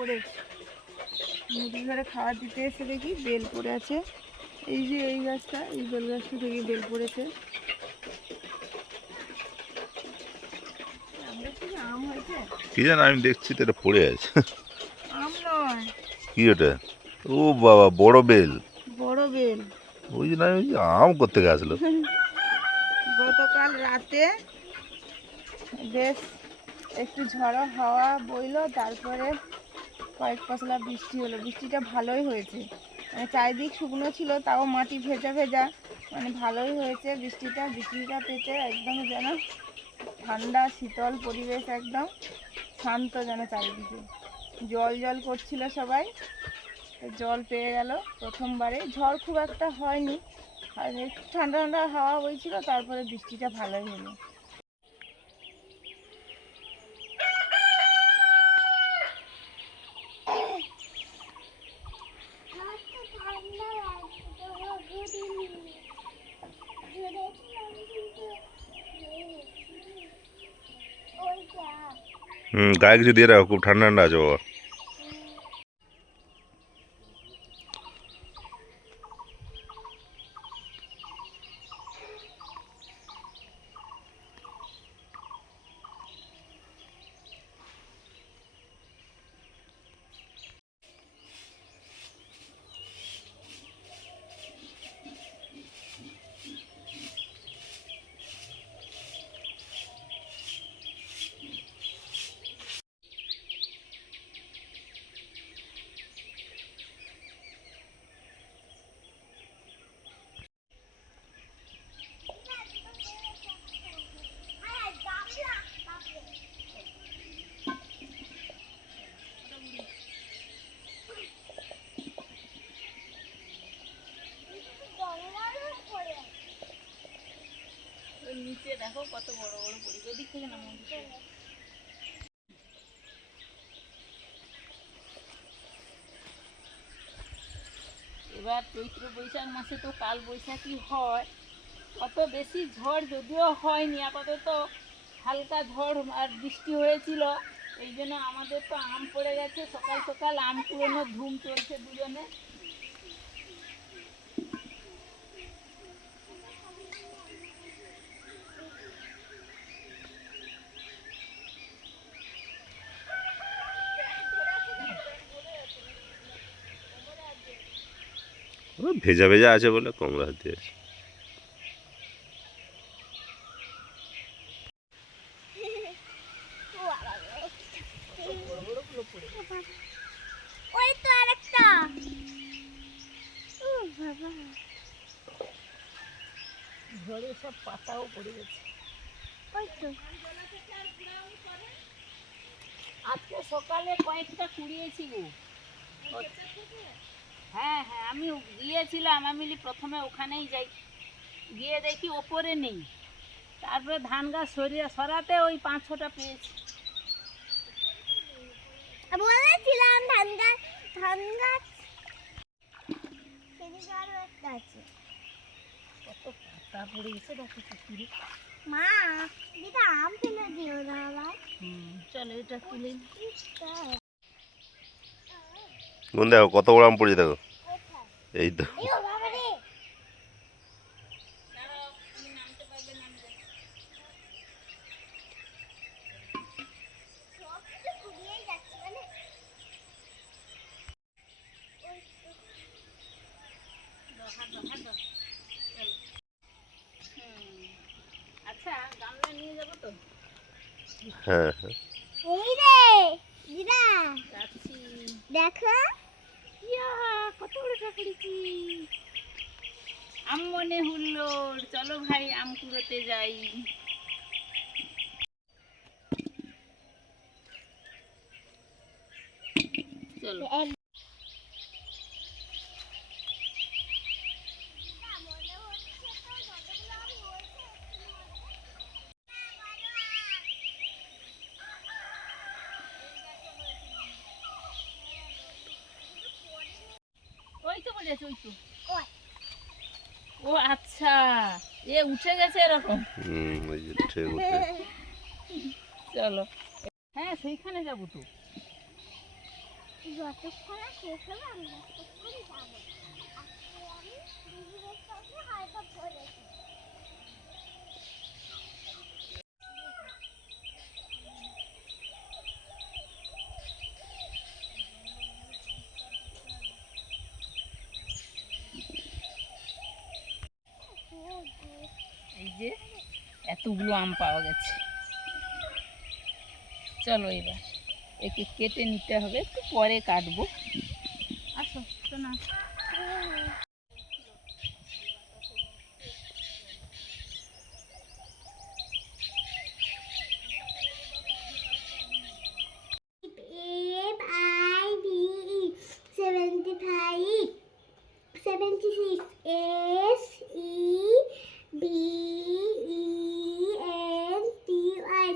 পড়ে মুরগি ঘরে খাবার দিতে এসে দেখি বেল পড়ে আছে। এই যে এই গাছটা, এই বেল গাছটা থেকে বেল পড়েছে। আম হয়েছে কি জানো, আমি দেখছি তো এটা পড়ে আছে। আম নয়, কি ওটা? ও বাবা, বড় বেল। বড় বেল। ওই জন্য আমি আম করতে আসলো। গতকাল রাতে বেশ একটু ঝড়ো হাওয়া বইলো, তারপরে কয়েক পশলা বৃষ্টি হলো। বৃষ্টিটা ভালোই হয়েছে, মানে চারিদিক শুকনো ছিল, তাও মাটি ভেজা ভেজা, মানে ভালোই হয়েছে বৃষ্টিটা। বৃষ্টিটা পেতে একদম যেন ঠান্ডা শীতল পরিবেশ, একদম শান্ত যেন চারিদিকে। জল জল করছিল সবাই, জল পেয়ে গেল প্রথমবারে। ঝড় খুব একটা হয়নি, আর একটু ঠান্ডা ঠান্ডা হাওয়া বইছিল, তারপরে বৃষ্টিটা ভালোই হলো। গায়ে কিছু দিয়ে রাখো, খুব ঠান্ডা ঠান্ডা আছে বাবা। নিচে দেখো কত বড় বড় পরিবেশ, ওদিক থেকে না মন্দির। এবার চৈত্র বৈশাখ মাসে তো কাল বৈশাখী হয়, অত বেশি ঝড় যদিও হয়নি, আপাতত হালকা ঝড় আর বৃষ্টি হয়েছিল। এই জন্য আমাদের তো আম পড়ে গেছে, সকাল সকাল আম কুড়োনোর ধুম চলছে দুজনে। ভেজা ভেজা আছে বলে কমলা হাতে আছে। ওই তো আরেকটা। ও বাবা, ঝড়ে সব পাতাও পড়ে গেছে। ওই তো আজকে সকালে কয়েকটা কুড়িয়েছি গো। হ্যাঁ হ্যাঁ, আমি গিয়েছিলাম, আমি প্রথমে ওখানেই যাই, গিয়ে দেখি ওপরে নেই, তারপরে ধান গাছ সরাতে ওই 5-6টা পেয়েছি। বলেছিলাম ধান গাছ সেদিকে আরো একটা আছে। কত পাতা পড়ে গেছে দেখো পুকুরে। মা, দিদা আম ফেলে দিও না আবার। চলো এটা তুলে। কোন দেখো কত বড় আম পড়েছে দেখো, এই তো। আচ্ছা, গামলা নিয়ে যাবো তো? হ্যাঁ হ্যাঁ, এই রে দিদা, যাচ্ছি। দেখো কত বড় পড়েছি। আম মনে হুল্লোড়, চলো ভাই আম কুড়োতে যাই। চলো। ওই তো বলেছে, ওই তো। ও আচ্ছা, এ উঠে গেছে এরকম। ওই যে উঠে উঠে। চলো, হ্যাঁ সেইখানে যাবো তো। যতক্ষণ না শেষ হবে আমি ততক্ষণ যাবো। আজকে আমি দিদিদের সঙ্গে হয়তো পড়েছি। এই যে এতগুলো আম পাওয়া গেছে। চলো এবার একে কেটে নিতে হবে, একটু পরে কাটবো। আসো শোনা। FIVE 75 76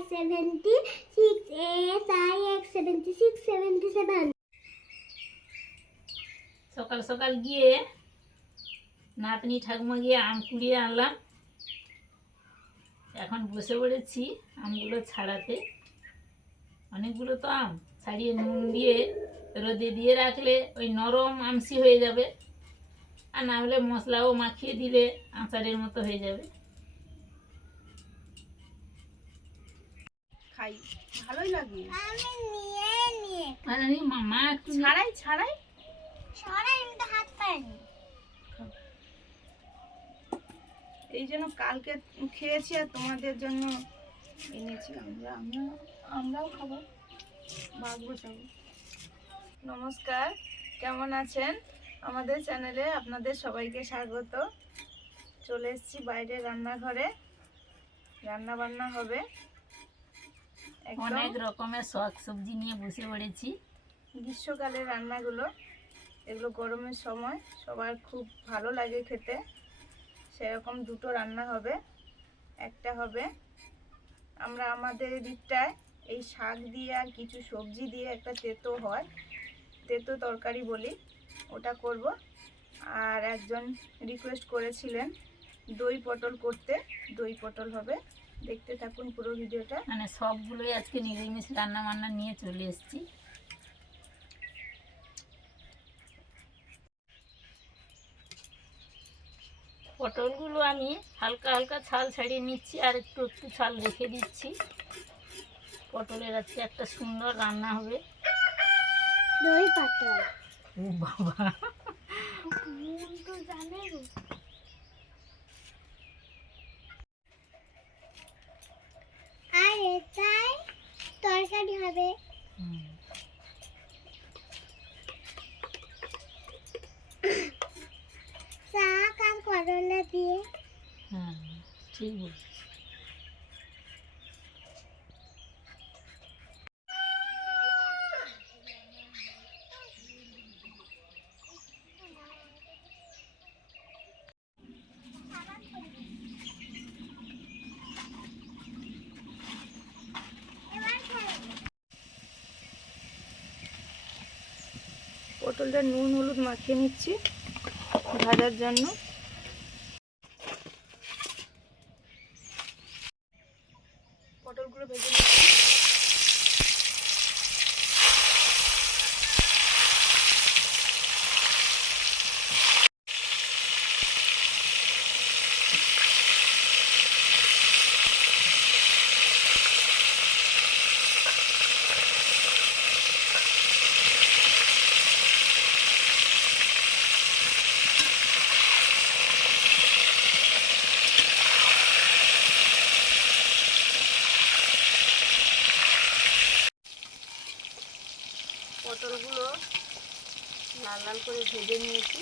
SEBENTY 76 SIX 76 77। সকাল সকাল গিয়ে নাতনি ঠাকুমা গিয়ে আম কুড়িয়ে আনলাম। এখন বসে পড়েছি আমগুলো ছাড়াতে। অনেকগুলো তো আম ছাড়িয়ে নুন দিয়ে রোদে দিয়ে রাখলে ওই নরম আমসি হয়ে যাবে, আর না হলে মশলাও মাখিয়ে দিলে আচারের মতো হয়ে যাবে। খাই, ভালোই লাগে। আমি নিয়ে নিয়ে আর মামা একটু ছাড়াই ছাড়াই সরাই, আমি তো হাত পাইনি। এই জন্য কালকে খেয়েছি আর তোমাদের জন্য এনেছি। আমরাও খাবো, ভাগবো সব। নমস্কার, কেমন আছেন? আমাদের চ্যানেলে আপনাদের সবাইকে স্বাগত। চলে এসেছি বাইরে রান্নাঘরে, রান্না বান্না হবে। একদম অনেক রকমের শাক সবজি নিয়ে বসে পড়েছি। গ্রীষ্মকালের রান্নাগুলো, এগুলো গরমের সময় সবার খুব ভালো লাগে খেতে। সেরকম দুটো রান্না হবে। একটা হবে আমরা আমাদের দিকটায় এই শাক দিয়ে আর কিছু সবজি দিয়ে একটা তেতো হয়, তেতো তরকারি বলি, ওটা করব। আর একজন রিকোয়েস্ট করেছিলেন দই পটল করতে, দই পটল হবে। দেখতে থাকুন পুরো ভিডিওটা। মানে সবগুলোই আজকে নিরামিষ রান্না বান্না নিয়ে চলে এসেছি। পটলগুলো আমি হালকা হালকা ছাল ছাড়িয়ে নিচ্ছি আর একটু একটু ছাল রেখে দিচ্ছি। পটলের আজকে একটা সুন্দর রান্না হবে। দই পাতল ও বাবা, মন তো জানে গো। আর এটাই তরকারি হবে। শাক আর করলা দিয়ে। হ্যাঁ ঠিক বলছি। পটলটা নুন হলুদ মাখিয়ে নিচ্ছি ভাজার জন্য। পটলগুলো ভেজে নিচ্ছি। পটলগুলো লাল লাল করে ভেজে নিয়েছি।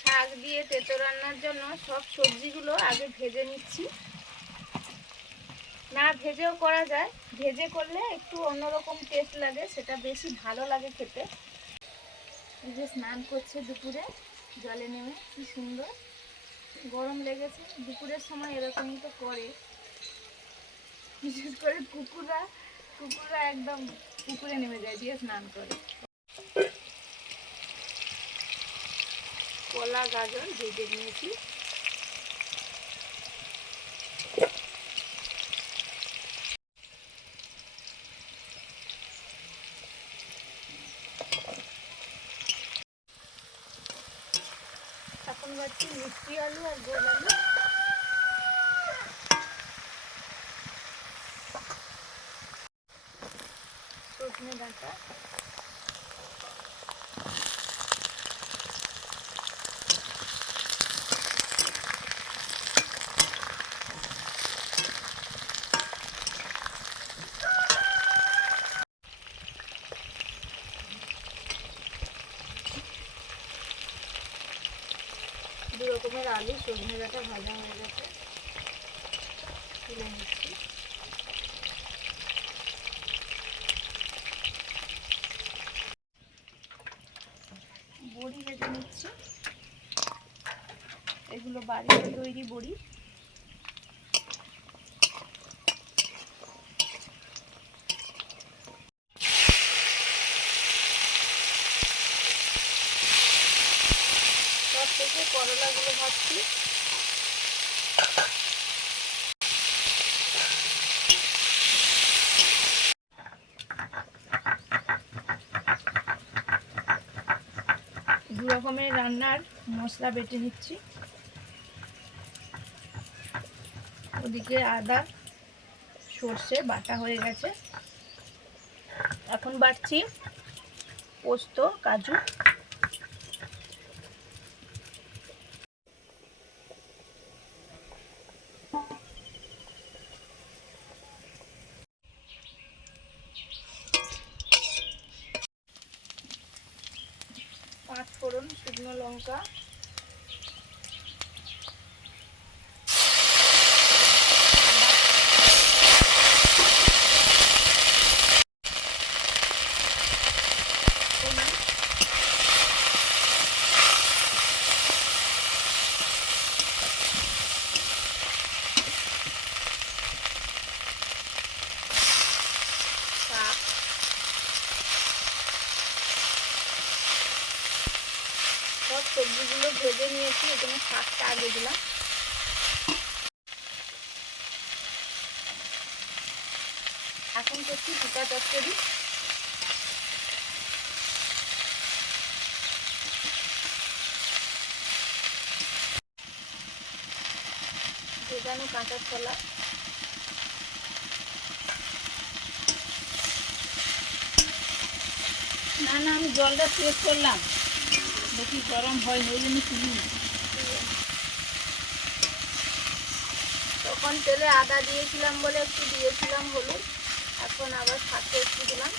শাক দিয়ে তেতো রান্নার জন্য সব সবজিগুলো আগে ভেজে নিচ্ছি। না ভেজেও করা যায়, ভেজে করলে একটু অন্যরকম টেস্ট লাগে, সেটা বেশি ভালো লাগে খেতে। এই যে স্নান করছে দুপুরে জলে নেমে, কি সুন্দর। গরম লেগেছে, দুপুরের সময় এরকমই তো করে, বিশেষ করে কুকুররা একদম পুকুরে নেমে যায় দিয়ে স্নান করে। কলা গাজর ভেজে নিয়েছি। এখন বাড়ছি মিষ্টি আলু আর গোল আলু। সজনে ডাঁটা, দু রকমের আলু, সজনে ডাঁটা ভাজা হয়ে গেছে, তুলে নিচ্ছি। বড়ি ভেজে নিচ্ছি, এগুলো বাড়িতে তৈরি বড়ি। তার থেকে করলাগুলো ভাজছি। দু রকমের রান্নার মশলা বেটে নিচ্ছি। ওদিকে আদা সর্ষে বাটা হয়ে গেছে, এখন বাটছি পোস্ত কাজু। পাঁচ ফোড়ন, শুকনো লঙ্কা, শাক, সব সবজিগুলো ভেজে নিয়েছি। এখানে শাকটা আগে দিলাম। এখন করছি ফুটা চচ্চড়ি। ভেজানো কাঁচা ছোলা, না না, আমি জলটা শেষ করলাম, দেখি গরম হয় ওই জন্য তুলি। তখন তেলে আদা দিয়েছিলাম বলে একটু দিয়েছিলাম হলুদ, এখন আবার শাকে একটু দিলাম।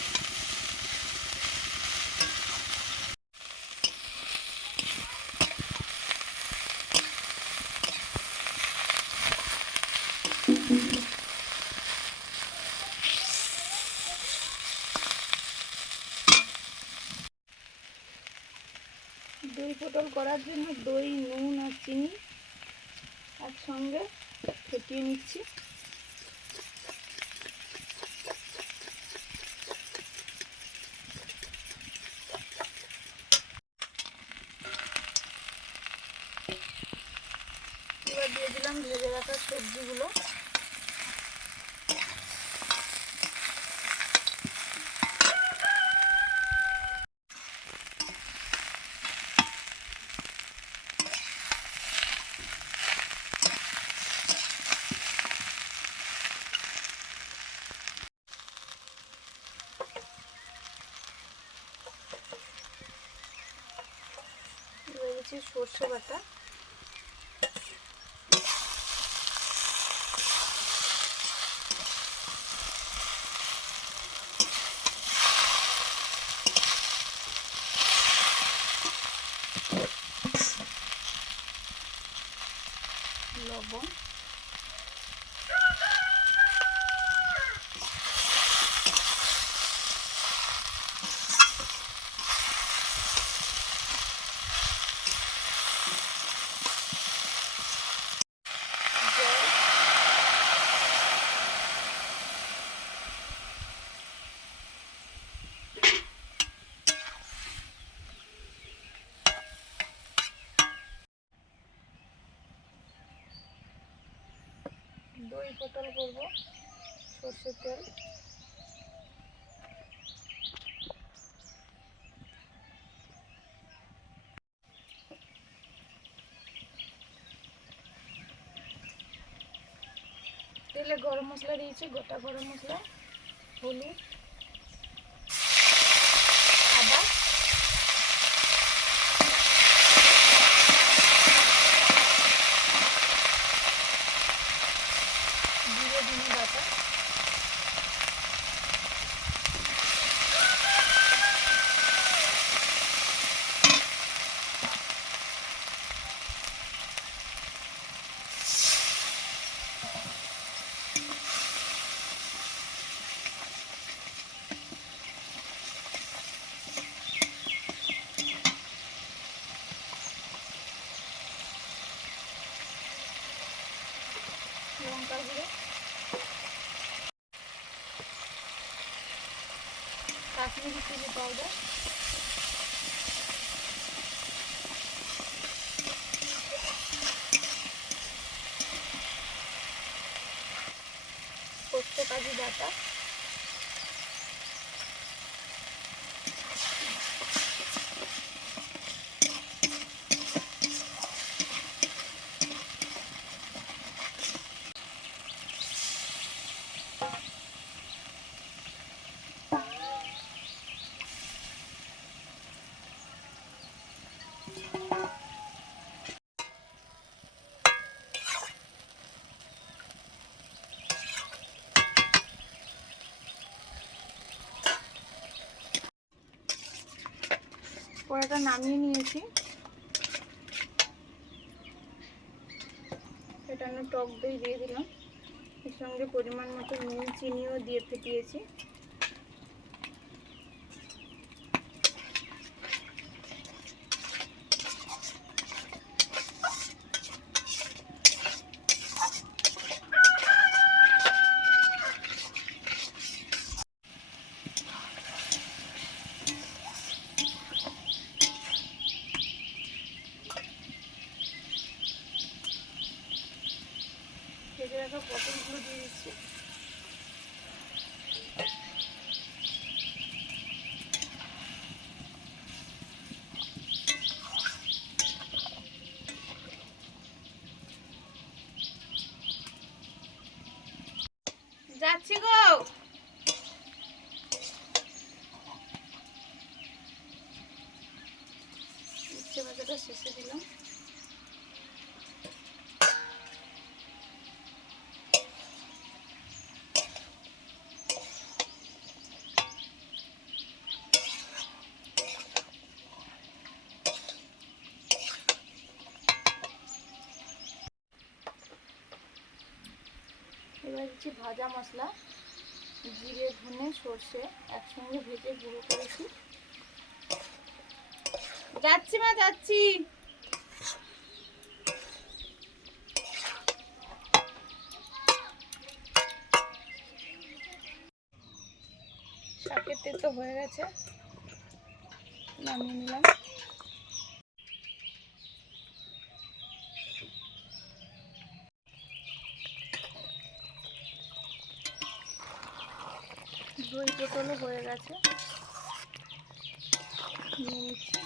দই পটল করার জন্য দই, নুন আর চিনি একসঙ্গে ফেটিয়ে নিচ্ছি। এবার দিয়ে দিলাম ভেজে রাখা সবজিগুলো। এবার দিচ্ছি সর্ষে বাটা, লবণ, জল, দই পটল করবো, সর্ষের তেল। তেলে গরম মশলা দিয়েছি, গোটা গরম মশলা, হলুদ, আদা, জিরে ধনে বাটা, লঙ্কা গুঁড়ো, কাশ্মীরি চিলি পাউডার, পোস্ত কাজু বাটা, কড়াটা নামিয়ে নিয়েছি। এটা আমি টক দই দিয়ে দিলাম, এর সঙ্গে পরিমাণ মতো নুন চিনিও দিয়ে ফেটিয়েছি। ভেজে রাখা পটলগুলো দিয়ে দিচ্ছি। যাচ্ছি গো। উচ্ছে ভাজাটা শেষে দিলাম। এবার দিচ্ছি ভাজা মশলা, জিরে ধনে সর্ষে একসঙ্গে ভেজে গুঁড়ো করেছি। যাচ্ছি মা, যাচ্ছি। শাকের তেতো হয়ে গেছে, নামিয়ে নিলাম। দই পটলও হয়ে গেছে, নিয়ে নিচ্ছি।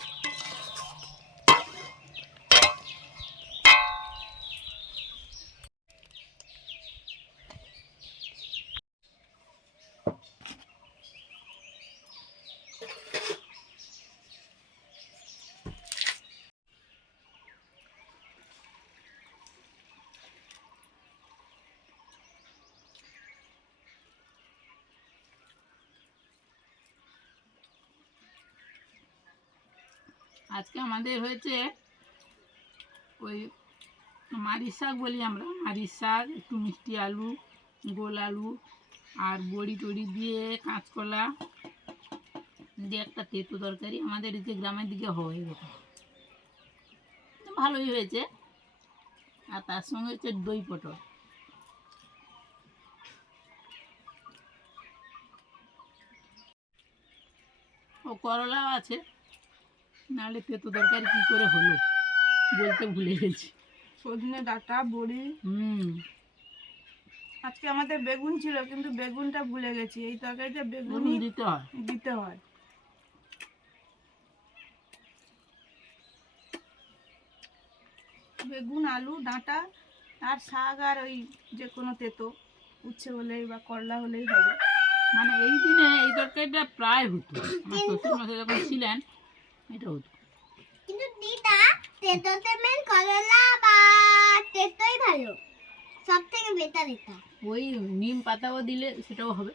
আজকে আমাদের হয়েছে ওই মারিচ শাক বলি আমরা, মারিচ শাক, একটু মিষ্টি আলু, গোল আলু আর বড়ি টড়ি দিয়ে, কাঁচকলা দিয়ে একটা তেঁতো তরকারি। আমাদের এই যে গ্রামের দিকে হয় এরকম, ভালোই হয়েছে। আর তার সঙ্গে হচ্ছে দই পটল। ও করলাও আছে, নাহলে তেঁতো তরকারি কী করে হলো বলতে ভুলে গেছি। সজনে ডাঁটা, বড়ি, আজকে আমাদের বেগুন ছিল, কিন্তু বেগুনটা ভুলে গেছি। এই তরকারিতে বেগুন বেগুনই দিতে হয়। দিতে হয়। বেগুন, আলু ডাঁটা আর শাক, আর ওই যে কোনো তেতো, উচ্ছে হলেই বা করলা হলেই হবে। মানে এই দিনে এই তরকারিটা প্রায় হতো। আমার শ্বশুর মশাই যখন ছিলেন এটা হতো। কিন্তু দিদা, তেতোতে মেন করলা বা তেতোই ভালো, সব থেকে বেটার এটা। ওই নিম পাতাও দিলে সেটাও হবে।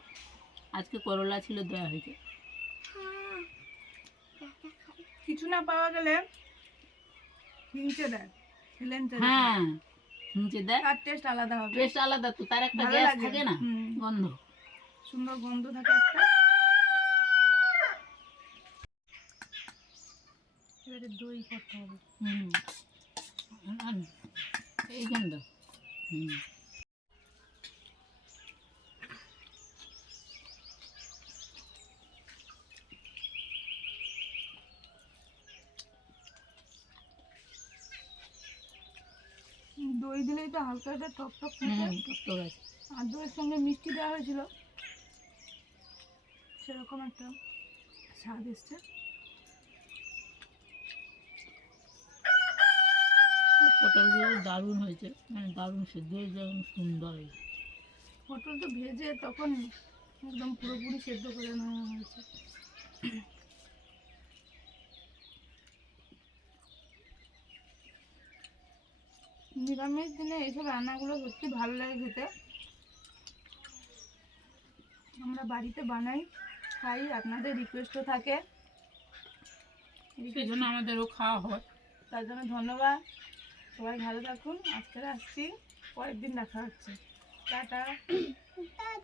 আজকে করলা ছিল, দেওয়া হয়েছে। কিছু না পাওয়া গেলে হিংচে দেয়, হিলেন্সে দেয়। হ্যাঁ, নিচে দেয়, তার টেস্ট আলাদা হবে, টেস্ট আলাদা তো, তার একটা ভালো গ্যাস লাগে। থাকে না, হুম। গন্ধ। সুন্দর গন্ধ থাকে একটা। এবারে দই করতে হবে। হুম, এই গন্ধ। হুম, দই দিলেই তো হালকা একটা টক টক থাকে। টক আছে। আর দইয়ের সঙ্গে মিষ্টি দেওয়া হয়েছিল, সেরকম একটা স্বাদ এসছে। পটলগুলো দারুণ হয়েছে, মানে দারুণ সেদ্ধ হয়েছে, একদম সুন্দর হয়েছে। পটল তো ভেজে তখন একদম পুরোপুরি সেদ্ধ করে নেওয়া হয়েছে। নিরামিষ দিনে এইসব রান্নাগুলো সত্যি ভালো লাগে খেতে। আমরা বাড়িতে বানাই, খাই, আপনাদের রিকোয়েস্টও থাকে, সেই জন্য আমাদেরও খাওয়া হয়। তার জন্য ধন্যবাদ। সবাই ভালো থাকুন। আজকে আসছি, পরের দিন দেখা হচ্ছে। টাটা।